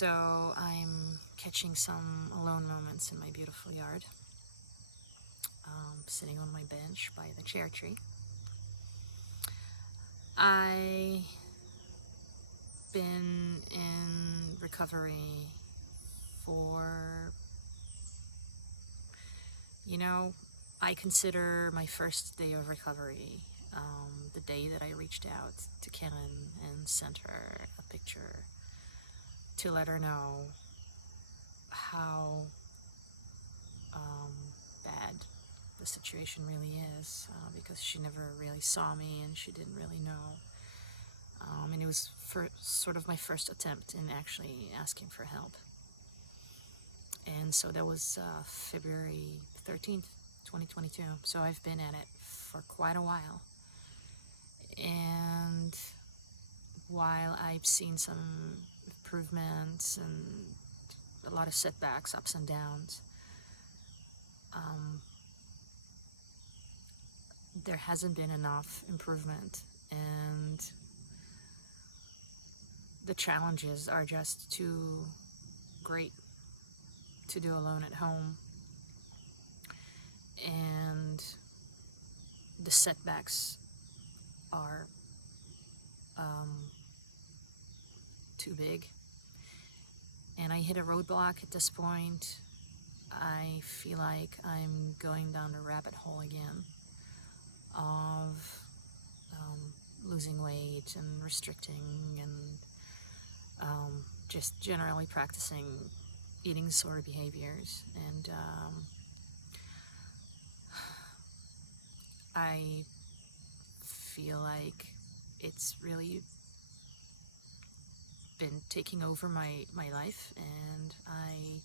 So I'm catching some alone moments in my beautiful yard, sitting on my bench by the cherry tree. I've been in recovery for, you know, I consider my first day of recovery the day that I reached out to Karen and sent her a picture to let her know how bad the situation really is, because she never really saw me and she didn't really know. And it was for sort of my first attempt in actually asking for help. And so that was February 13th, 2022. So I've been at it for quite a while. And while I've seen some improvements and a lot of setbacks, ups and downs, there hasn't been enough improvement, and the challenges are just too great to do alone at home, and the setbacks are too big, and I hit a roadblock at this point. I feel like I'm going down the rabbit hole again of losing weight and restricting and just generally practicing eating disorder behaviors. And I feel like it's really been taking over my life, and I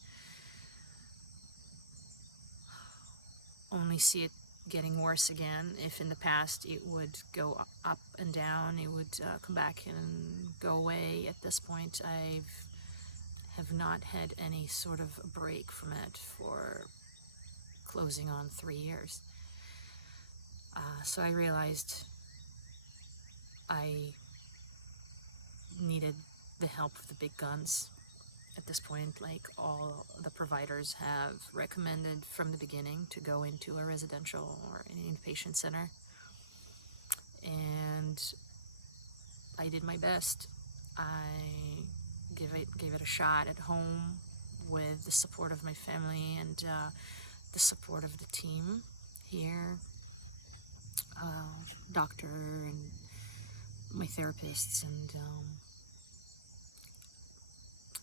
only see it getting worse again. If in the past it would go up and down, it would come back and go away. At this point, I have not had any sort of a break from it for closing on 3 years. So I realized I needed the help of the big guns. At this point, like, all the providers have recommended from the beginning to go into a residential or an inpatient center, and I did my best. I gave it a shot at home with the support of my family and the support of the team here, doctor and my therapists, and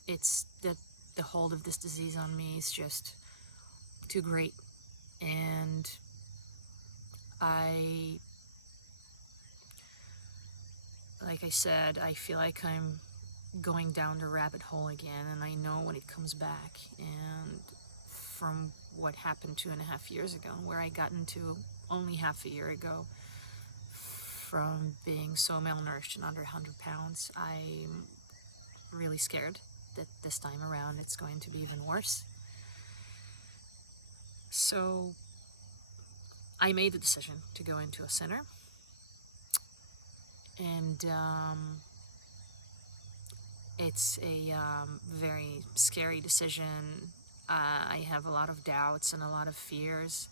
it's that the hold of this disease on me is just too great. And like I said, I feel like I'm going down the rabbit hole again, and I know when it comes back. And from what happened 2.5 years ago, where I got into only half a year ago, from being so malnourished and under 100 pounds, I'm really scared that this time around it's going to be even worse. So I made the decision to go into a center, and it's a very scary decision. I have a lot of doubts and a lot of fears.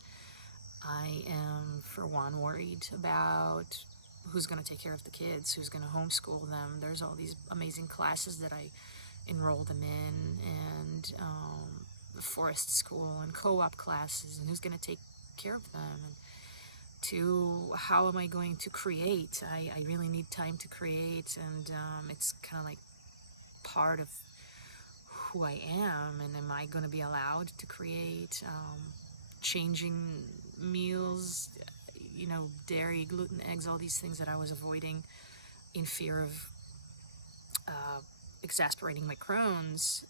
I am, for one, worried about who's going to take care of the kids, who's going to homeschool them. There's all these amazing classes that I enroll them in, and forest school and co-op classes, and who's going to take care of them. And to how am I going to create? I really need time to create, and it's kind of like part of who I am. And am I going to be allowed to create? Changing meals, dairy, gluten, eggs, all these things that I was avoiding in fear of exasperating my Crohn's.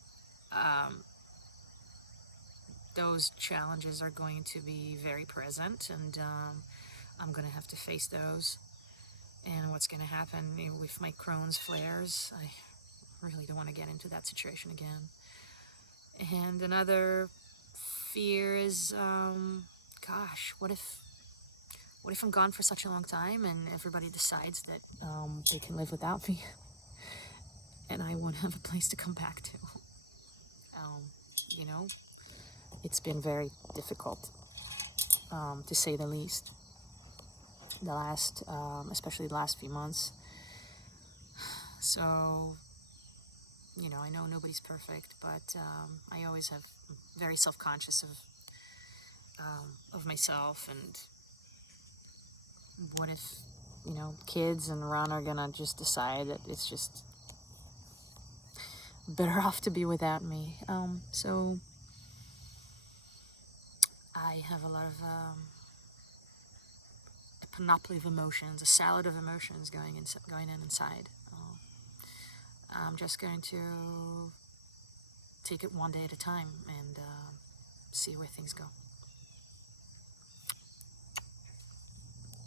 Those challenges are going to be very present, and I'm going to have to face those. And what's going to happen with my Crohn's flares, I really don't want to get into that situation again. And another fear is, gosh, what if I'm gone for such a long time and everybody decides that they can live without me, and I won't have a place to come back to? you know, it's been very difficult, to say the least. The last, especially the last few months. So, you know, I know nobody's perfect, but I always have very self-conscious of myself, and what if, you know, kids and Ron are gonna just decide that it's just better off to be without me. So I have a lot of a panoply of emotions, a salad of emotions going in inside. I'm just going to take it one day at a time and see where things go.